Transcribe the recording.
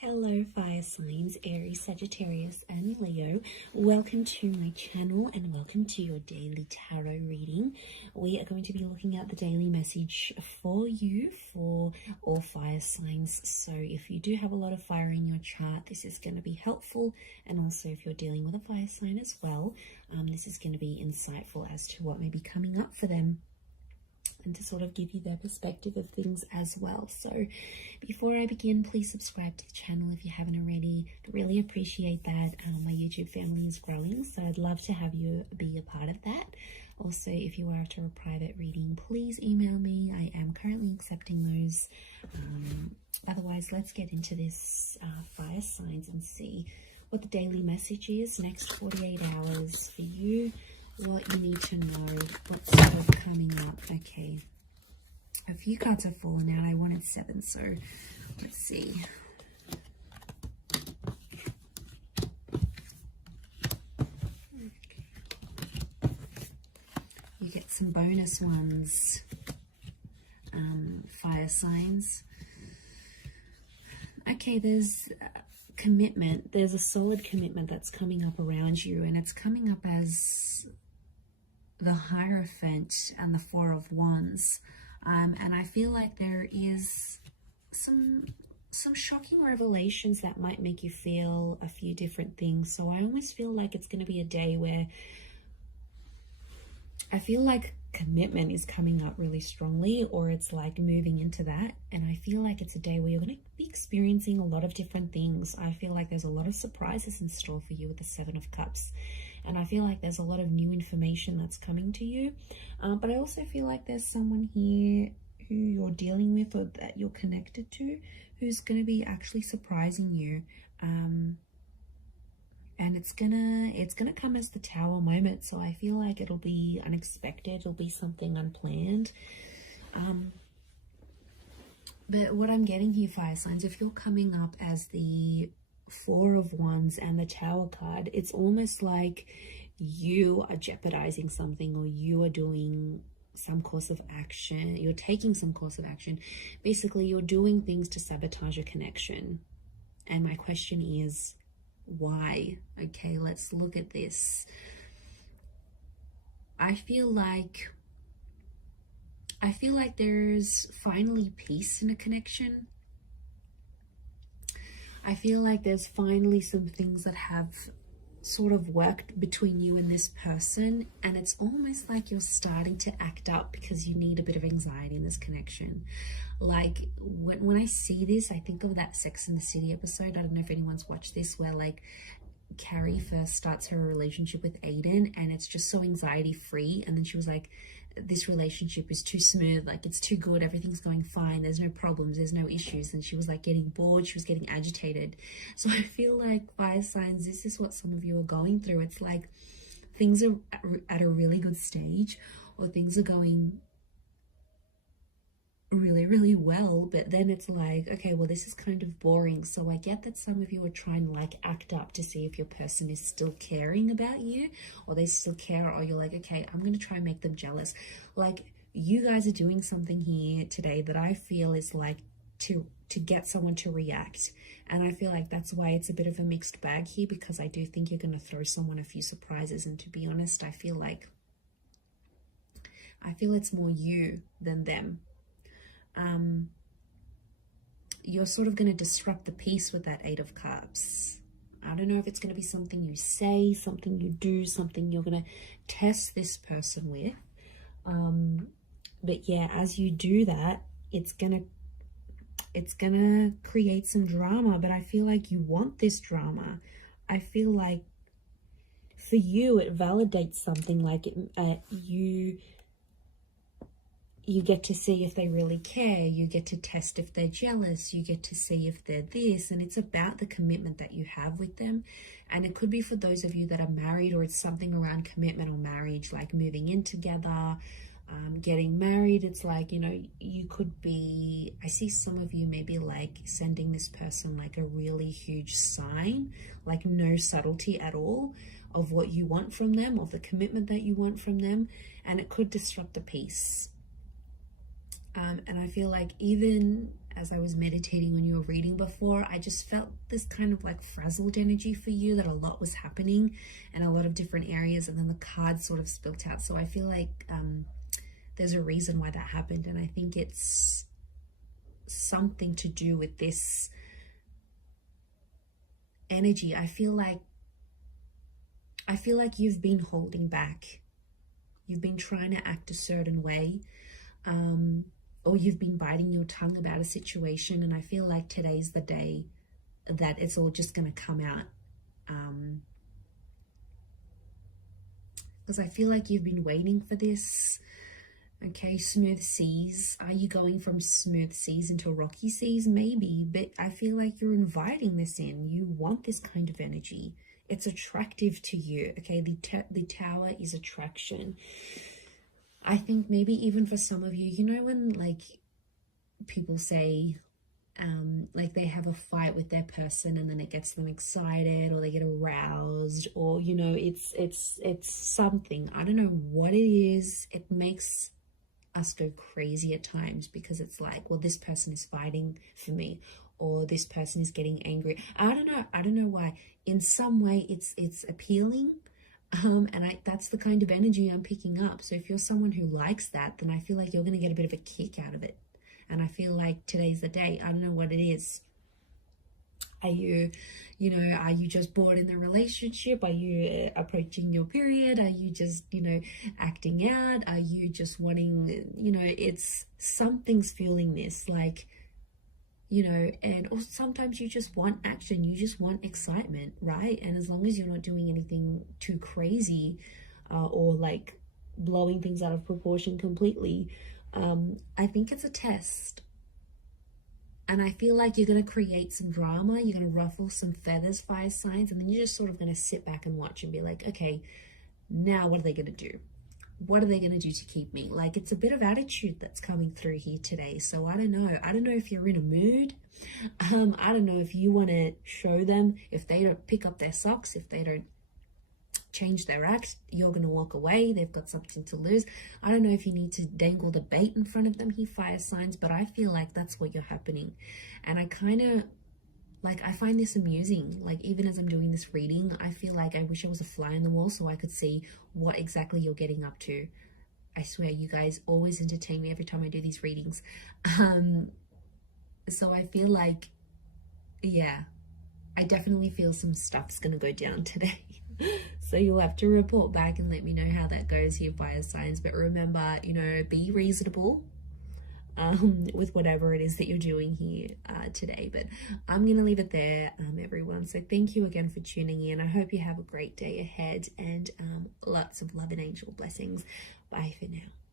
Hello fire signs, Aries, Sagittarius and Leo. Welcome to my channel and welcome to your daily tarot reading. We are going to be looking at the daily message for you for all fire signs. So if you do have a lot of fire in your chart, this is going to be helpful. And also if you're dealing with a fire sign as well, this is going to be insightful as to what may be coming up for them, and to sort of give you their perspective of things as well. So before I begin, please subscribe to the channel if you haven't already. I really appreciate that. My YouTube family is growing, so I'd love to have you be a part of that. Also, if you are after a private reading, please email me. I am currently accepting those. Otherwise, let's get into this fire signs and see what the daily message is next 48 hours for you. What you need to know, what's sort of coming up. Okay, a few cards have fallen out. I wanted 7, so let's see. Okay. You get some bonus ones, fire signs. Okay, there's commitment. There's a solid commitment that's coming up around you, and it's coming up as the Hierophant and the Four of Wands, and I feel like there is some shocking revelations that might make you feel a few different things. So I almost feel like it's going to be a day where I feel like commitment is coming up really strongly, or it's like moving into that. And I feel like it's a day where you're going to be experiencing a lot of different things. I feel like there's a lot of surprises in store for you with the 7 of Cups. And I feel like there's a lot of new information that's coming to you. But I also feel like there's someone here who you're dealing with or that you're connected to who's going to be actually surprising you. And it's gonna come as the Tower moment. So I feel like it'll be unexpected. It'll be something unplanned. But what I'm getting here, fire signs, if you're coming up as the Four of Wands and the Tower card, it's almost like you are jeopardizing something, or you are doing some course of action. You're taking some course of action. Basically, you're doing things to sabotage a connection. And my question is, why? Okay, let's look at this. I feel like there's finally peace in a connection. I feel like there's finally some things that have sort of worked between you and this person, and it's almost like you're starting to act up because you need a bit of anxiety in this connection. Like when I see this, I think of that Sex and the City episode. I don't know if anyone's watched this, where like Carrie first starts her relationship with Aiden, and it's just so anxiety free, and then she was like, this relationship is too smooth, like it's too good, everything's going fine, there's no problems, there's no issues. And she was like getting bored, she was getting agitated. So I feel like, fire signs, this is what some of you are going through. It's like things are at a really good stage, or things are going really, really well, but then it's like, okay, well, this is kind of boring. So I get that some of you are trying to like act up to see if your person is still caring about you, or they still care, or you're like, okay, I'm going to try and make them jealous. Like, you guys are doing something here today that I feel is like to get someone to react. And I feel like that's why it's a bit of a mixed bag here, because I do think you're going to throw someone a few surprises. And to be honest, I feel it's more you than them. You're sort of going to disrupt the peace with that 8 of Cups. I don't know if it's going to be something you say, something you do, something you're going to test this person with. But yeah, as you do that, it's gonna create some drama. But I feel like you want this drama. I feel like for you, it validates something. Like you get to see if they really care, you get to test if they're jealous, you get to see if they're this, and it's about the commitment that you have with them. And it could be for those of you that are married, or it's something around commitment or marriage, like moving in together, getting married. It's like, you know, you could be, I see some of you maybe like sending this person like a really huge sign, like no subtlety at all of what you want from them, of the commitment that you want from them, and it could disrupt the peace. And I feel like even as I was meditating on your reading before, I just felt this kind of like frazzled energy for you, that a lot was happening in a lot of different areas, and then the cards sort of spilt out. So I feel like there's a reason why that happened, and I think it's something to do with this energy. I feel like you've been holding back. You've been trying to act a certain way, or you've been biting your tongue about a situation, and I feel like today's the day that it's all just going to come out. Because I feel like you've been waiting for this. Okay, smooth seas. Are you going from smooth seas into rocky seas? Maybe, but I feel like you're inviting this in. You want this kind of energy. It's attractive to you. Okay, the tower is attraction. I think maybe even for some of you, you know, when like people say like they have a fight with their person and then it gets them excited, or they get aroused, or you know, it's something. I don't know what it is. It makes us go crazy at times, because it's like, well, this person is fighting for me, or this person is getting angry. I don't know why. In some way it's appealing, and that's the kind of energy I'm picking up. So if you're someone who likes that, then I feel like you're going to get a bit of a kick out of it, and I feel like today's the day. I don't know what it is. Are you just bored in the relationship? Are you approaching your period? Are you just, acting out? Are you just wanting, it's something's fueling this, like, or sometimes you just want action. You just want excitement, right? And as long as you're not doing anything too crazy, or like blowing things out of proportion completely, I think it's a test. And I feel like you're going to create some drama. You're going to ruffle some feathers, fire signs. And then you're just sort of going to sit back and watch and be like, okay, now what are they going to do? What are they going to do to keep me? Like, it's a bit of attitude that's coming through here today. So I don't know. I don't know if you're in a mood. I don't know if you want to show them. If they don't pick up their socks, if they don't change their act, you're going to walk away. They've got something to lose. I don't know if you need to dangle the bait in front of them, he fire signs, but I feel like that's what you're happening. And I kind of like, I find this amusing. Like, even as I'm doing this reading, I feel like I wish I was a fly on the wall so I could see what exactly you're getting up to. I swear, you guys always entertain me every time I do these readings. So I feel like, yeah, I definitely feel some stuff's going to go down today. So you'll have to report back and let me know how that goes here, fire signs. But remember, be reasonable with whatever it is that you're doing here today. But I'm going to leave it there, everyone. So thank you again for tuning in. I hope you have a great day ahead, and lots of love and angel blessings. Bye for now.